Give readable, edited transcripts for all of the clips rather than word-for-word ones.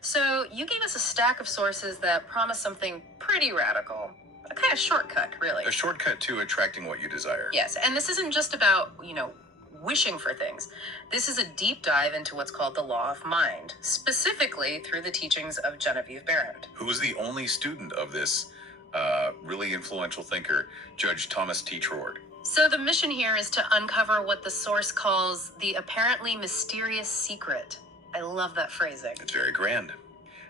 So you gave us a stack of sources that promise something pretty radical. A kind of shortcut, really. A shortcut to attracting what you desire. Yes, and this isn't just about, wishing for things. This is a deep dive into what's called the law of mind, specifically through the teachings of Genevieve Behrend. Who was the only student of this really influential thinker, Judge Thomas T. Troward. So the mission here is to uncover what the source calls the apparently mysterious secret. I love that phrasing. It's very grand.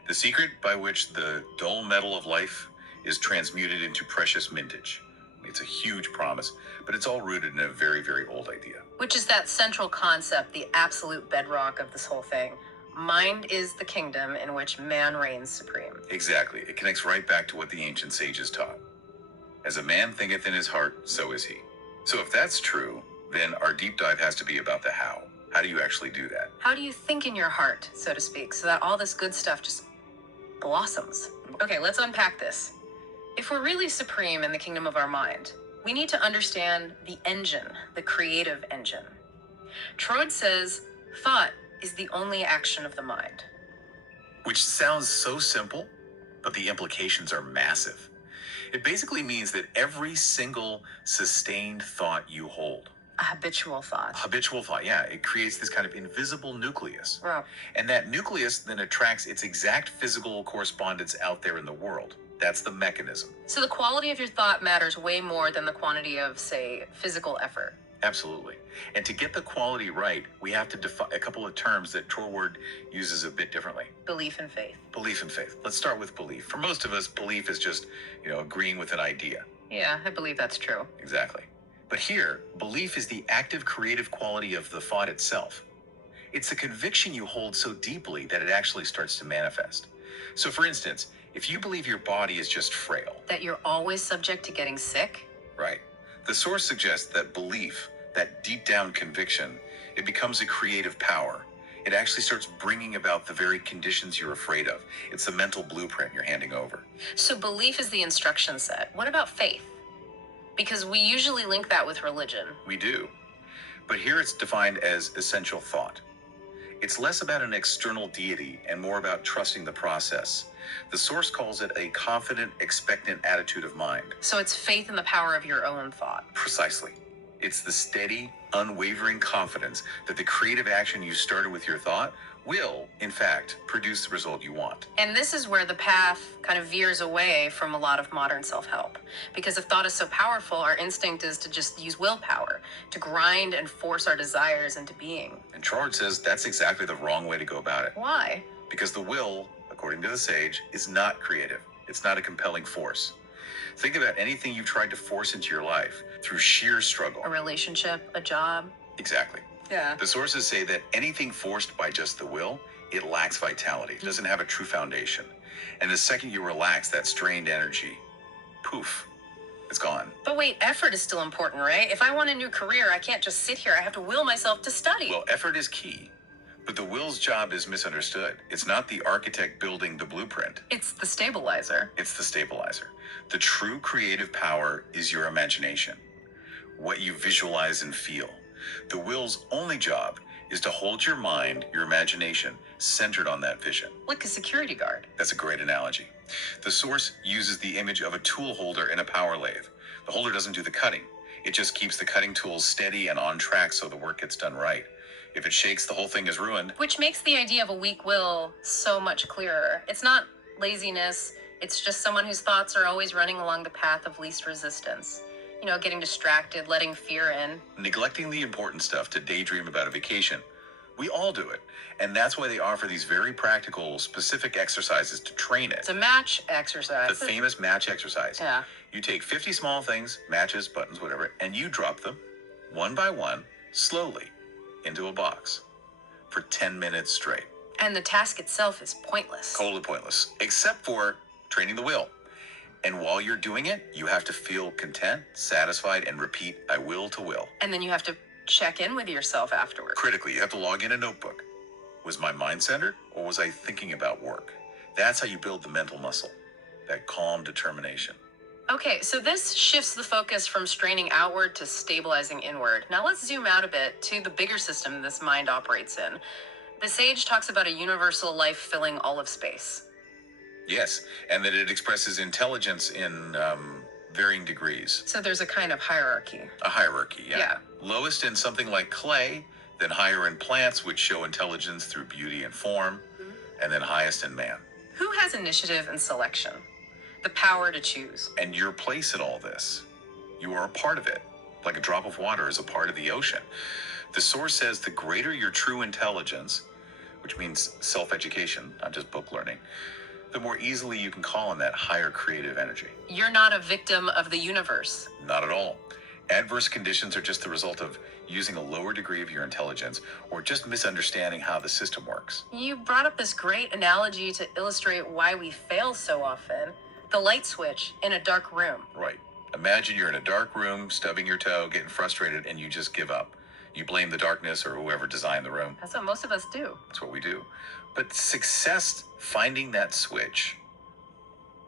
The secret by which the dull metal of life is transmuted into precious mintage. It's a huge promise, but it's all rooted in a very, very old idea. Which is that central concept, the absolute bedrock of this whole thing. Mind is the kingdom in which man reigns supreme. Exactly. It connects right back to what the ancient sages taught. As a man thinketh in his heart, so is he. So if that's true, then our deep dive has to be about the how. How do you actually do that? How do you think in your heart, so to speak, so that all this good stuff just blossoms? Okay, let's unpack this. If we're really supreme in the kingdom of our mind, we need to understand the engine, the creative engine. Troward says, thought is the only action of the mind. Which sounds so simple, but the implications are massive. It basically means that every single sustained thought you hold, A habitual thought. yeah, it creates this kind of invisible nucleus. Wow. And that nucleus then attracts its exact physical correspondence out there in the world. That's the mechanism. So the quality of your thought matters way more than the quantity of, say, physical effort. Absolutely. And to get the quality right, we have to define a couple of terms that Troward uses a bit differently. Belief and faith. Belief and faith. Let's start with belief. For most of us, belief is just, agreeing with an idea. Yeah, I believe that's true. Exactly. But here, belief is the active creative quality of the thought itself. It's the conviction you hold so deeply that it actually starts to manifest. So for instance, if you believe your body is just frail. That you're always subject to getting sick? Right. The source suggests that belief, that deep down conviction, it becomes a creative power. It actually starts bringing about the very conditions you're afraid of. It's the mental blueprint you're handing over. So belief is the instruction set. What about faith? Because we usually link that with religion. We do. But here it's defined as essential thought. It's less about an external deity and more about trusting the process. The source calls it a confident, expectant attitude of mind. So it's faith in the power of your own thought. Precisely. It's the steady, unwavering confidence that the creative action you started with your thought will, in fact, produce the result you want. And this is where the path kind of veers away from a lot of modern self-help. Because if thought is so powerful, our instinct is to just use willpower, to grind and force our desires into being. And Troward says that's exactly the wrong way to go about it. Why? Because the will, according to the sage, is not creative. It's not a compelling force. Think about anything you've tried to force into your life through sheer struggle. A relationship, a job. Exactly. Yeah. The sources say that anything forced by just the will, it lacks vitality. It doesn't have a true foundation. And the second you relax that strained energy, poof, it's gone. But wait, effort is still important, right? If I want a new career, I can't just sit here. I have to will myself to study. Well, effort is key. But the will's job is misunderstood. It's not the architect building the blueprint. It's the stabilizer. It's the stabilizer. The true creative power is your imagination, what you visualize and feel. The will's only job is to hold your mind, your imagination, centered on that vision. Like a security guard. That's a great analogy. The source uses the image of a tool holder in a power lathe. The holder doesn't do the cutting. It just keeps the cutting tools steady and on track so the work gets done right. If it shakes, the whole thing is ruined. Which makes the idea of a weak will so much clearer. It's not laziness. It's just someone whose thoughts are always running along the path of least resistance. Getting distracted, letting fear in. Neglecting the important stuff to daydream about a vacation. We all do it. And that's why they offer these very practical, specific exercises to train it. It's a match exercise. The famous match exercise. Yeah. You take 50 small things, matches, buttons, whatever, and you drop them, one by one, slowly, into a box for 10 minutes straight. And the task itself is pointless. Totally pointless, except for training the will. And while you're doing it, you have to feel content, satisfied, and repeat, I will to will. And then you have to check in with yourself afterward. Critically, you have to log in a notebook. Was my mind centered, or was I thinking about work? That's how you build the mental muscle, that calm determination. Okay, so this shifts the focus from straining outward to stabilizing inward. Now let's zoom out a bit to the bigger system this mind operates in. The sage talks about a universal life filling all of space. Yes, and that it expresses intelligence in varying degrees. So there's a kind of hierarchy. A hierarchy, yeah. Yeah. Lowest in something like clay, then higher in plants, which show intelligence through beauty and form, and then highest in man. Who has initiative and selection? The power to choose. And your place in all this. You are a part of it, like a drop of water is a part of the ocean. The source says the greater your true intelligence, which means self-education, not just book learning, the more easily you can call on that higher creative energy. You're not a victim of the universe. Not at all. Adverse conditions are just the result of using a lower degree of your intelligence or just misunderstanding how the system works. You brought up this great analogy to illustrate why we fail so often. The light switch in a dark room. Right. Imagine you're in a dark room, stubbing your toe, getting frustrated, and you just give up. You blame the darkness or whoever designed the room. That's what most of us do. That's what we do. But success finding that switch,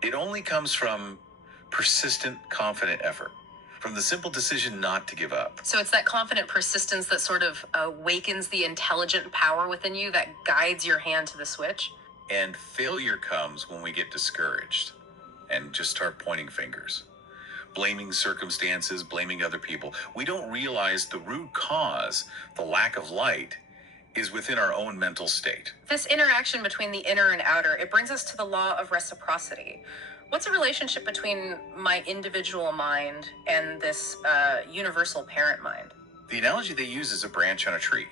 it only comes from persistent, confident effort, from the simple decision not to give up. So it's that confident persistence that sort of awakens the intelligent power within you that guides your hand to the switch. And failure comes when we get discouraged and just start pointing fingers, blaming circumstances, blaming other people. We don't realize the root cause, the lack of light, is within our own mental state. This interaction between the inner and outer, it brings us to the law of reciprocity. What's a relationship between my individual mind and this universal parent mind? The analogy they use is a branch on a tree.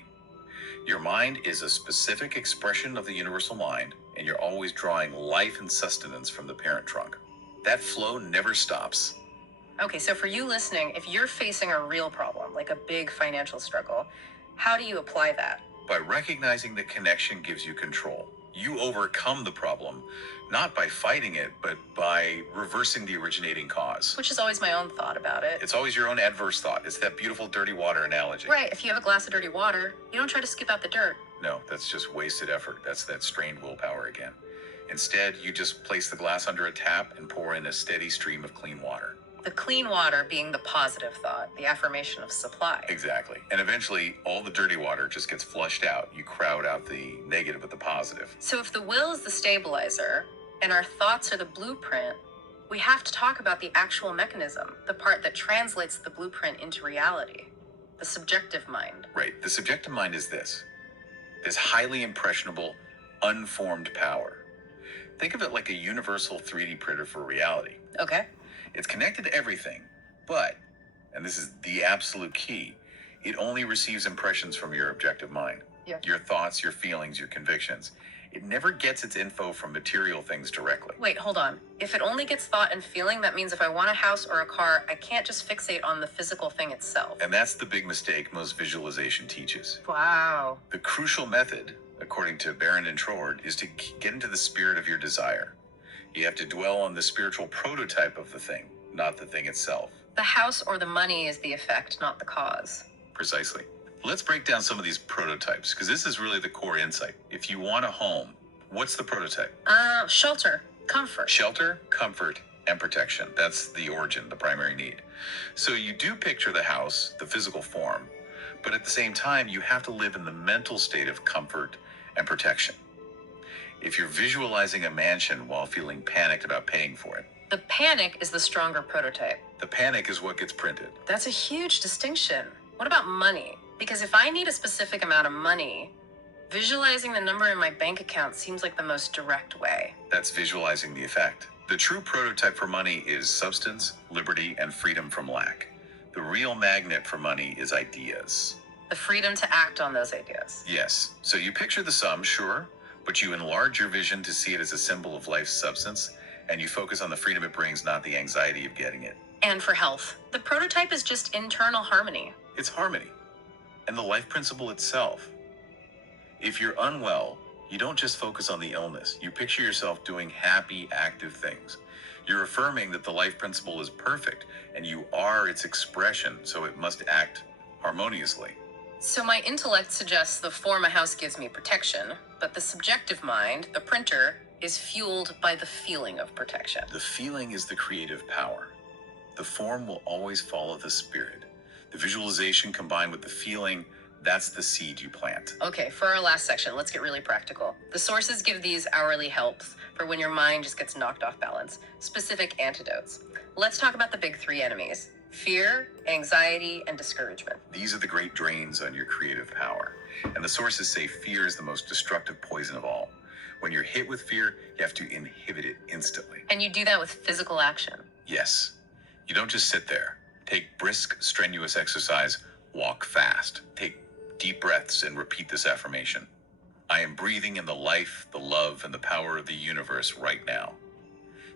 Your mind is a specific expression of the universal mind, and you're always drawing life and sustenance from the parent trunk. That flow never stops. Okay, so for you listening, if you're facing a real problem, like a big financial struggle, how do you apply that? By recognizing that connection gives you control. You overcome the problem, not by fighting it, but by reversing the originating cause. Which is always my own thought about it. It's always your own adverse thought. It's that beautiful dirty water analogy. Right, if you have a glass of dirty water, you don't try to skip out the dirt. No, that's just wasted effort. That's that strained willpower again. Instead, you just place the glass under a tap and pour in a steady stream of clean water. The clean water being the positive thought, the affirmation of supply. Exactly. And eventually, all the dirty water just gets flushed out. You crowd out the negative with the positive. So if the will is the stabilizer and our thoughts are the blueprint, we have to talk about the actual mechanism, the part that translates the blueprint into reality, the subjective mind. Right. The subjective mind is this highly impressionable, unformed power. Think of it like a universal 3D printer for reality. Okay. It's connected to everything, but, and this is the absolute key, it only receives impressions from your objective mind. Yeah. Your thoughts, your feelings, your convictions. It never gets its info from material things directly. Wait, hold on. If it only gets thought and feeling, that means if I want a house or a car, I can't just fixate on the physical thing itself. And that's the big mistake most visualization teaches. Wow. The crucial method, according to Behrend and Troward, is to get into the spirit of your desire. You have to dwell on the spiritual prototype of the thing, not the thing itself. The house or the money is the effect, not the cause. Precisely. Let's break down some of these prototypes, because this is really the core insight. If you want a home, what's the prototype? Shelter, comfort. Shelter, comfort, and protection. That's the origin, the primary need. So you do picture the house, the physical form, but at the same time, you have to live in the mental state of comfort and protection. If you're visualizing a mansion while feeling panicked about paying for it, The panic is the stronger prototype. the panic is what gets printed. That's a huge distinction. What about money? Because if I need a specific amount of money, visualizing the number in my bank account seems like the most direct way. That's visualizing the effect. The true prototype for money is substance, liberty, and freedom from lack. The real magnet for money is ideas. The freedom to act on those ideas. Yes, so you picture the sum, sure, but you enlarge your vision to see it as a symbol of life's substance, and you focus on the freedom it brings, not the anxiety of getting it. And for health, the prototype is just internal harmony. It's harmony, and the life principle itself. If you're unwell, you don't just focus on the illness. You picture yourself doing happy, active things. You're affirming that the life principle is perfect, and you are its expression, so it must act harmoniously. So my intellect suggests the form a house gives me protection, but the subjective mind, the printer, is fueled by the feeling of protection. The feeling is the creative power. The form will always follow the spirit. The visualization combined with the feeling That's the seed you plant. Okay, for our last section, let's get really practical. The sources give these hourly helps for when your mind just gets knocked off balance, specific antidotes. Let's talk about the big three enemies: fear, anxiety, and discouragement. These are the great drains on your creative power. And the sources say fear is the most destructive poison of all. When you're hit with fear, you have to inhibit it instantly. And you do that with physical action. Yes. You don't just sit there. Take brisk, strenuous exercise. Walk fast. Take deep breaths and repeat this affirmation. I am breathing in the life, the love, and the power of the universe right now.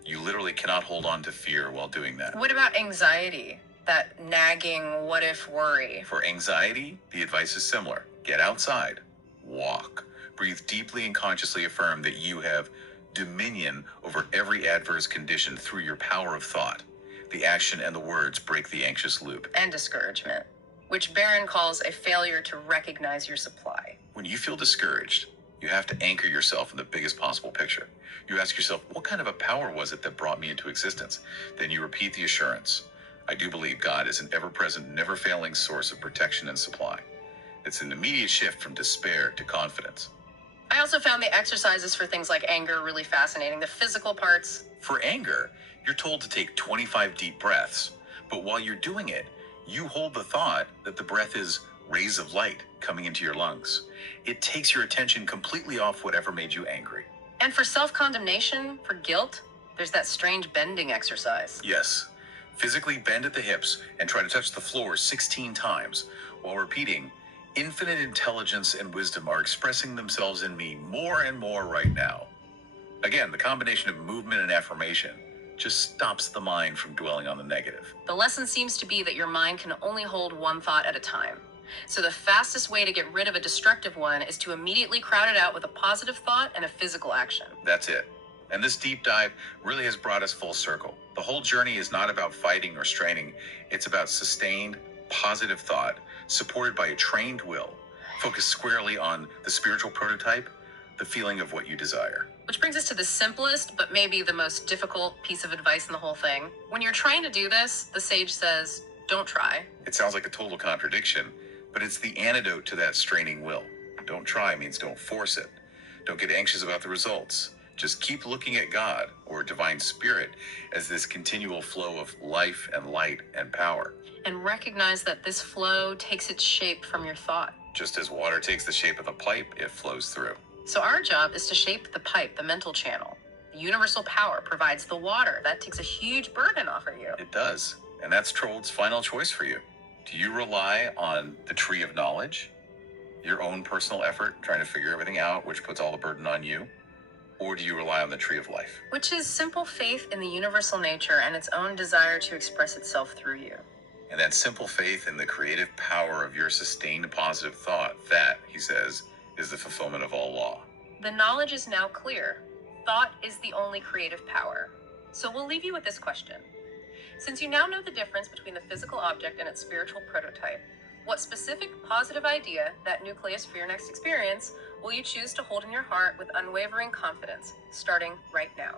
You literally cannot hold on to fear while doing that. What about anxiety? That nagging what if worry? For anxiety, the advice is similar. Get outside. Walk. Breathe deeply and consciously affirm that you have dominion over every adverse condition through your power of thought. The action and the words break the anxious loop. And discouragement, which Behrend calls a failure to recognize your supply. When you feel discouraged, you have to anchor yourself in the biggest possible picture. You ask yourself, what kind of a power was it that brought me into existence? Then you repeat the assurance. I do believe God is an ever-present, never-failing source of protection and supply. It's an immediate shift from despair to confidence. I also found the exercises for things like anger really fascinating. The physical parts. For anger, you're told to take 25 deep breaths, but while you're doing it, you hold the thought that the breath is rays of light coming into your lungs. It takes your attention completely off whatever made you angry. And for self-condemnation, for guilt, there's that strange bending exercise. Yes. Physically bend at the hips and try to touch the floor 16 times while repeating, infinite intelligence and wisdom are expressing themselves in me more and more right now. Again, the combination of movement and affirmation just stops the mind from dwelling on the negative. The lesson seems to be that your mind can only hold one thought at a time. So the fastest way to get rid of a destructive one is to immediately crowd it out with a positive thought and a physical action. That's it. And this deep dive really has brought us full circle. The whole journey is not about fighting or straining. It's about sustained, positive thought, supported by a trained will, focused squarely on the spiritual prototype, the feeling of what you desire. Which brings us to the simplest, but maybe the most difficult piece of advice in the whole thing. When you're trying to do this, the sage says, don't try. It sounds like a total contradiction, but it's the antidote to that straining will. Don't try means don't force it. Don't get anxious about the results. Just keep looking at God or divine spirit as this continual flow of life and light and power. And recognize that this flow takes its shape from your thought. Just as water takes the shape of the pipe, it flows through. So our job is to shape the pipe, the mental channel. The universal power provides the water. That takes a huge burden off of you. It does. And that's Troward's final choice for you. Do you rely on the tree of knowledge, your own personal effort, trying to figure everything out, which puts all the burden on you? Or do you rely on the tree of life? Which is simple faith in the universal nature and its own desire to express itself through you. And that simple faith in the creative power of your sustained positive thought, that, he says, is the fulfillment of all law. The knowledge is now clear. Thought is the only creative power. So we'll leave you with this question. Since you now know the difference between the physical object and its spiritual prototype, what specific positive idea, that nucleus for your next experience, will you choose to hold in your heart with unwavering confidence, starting right now?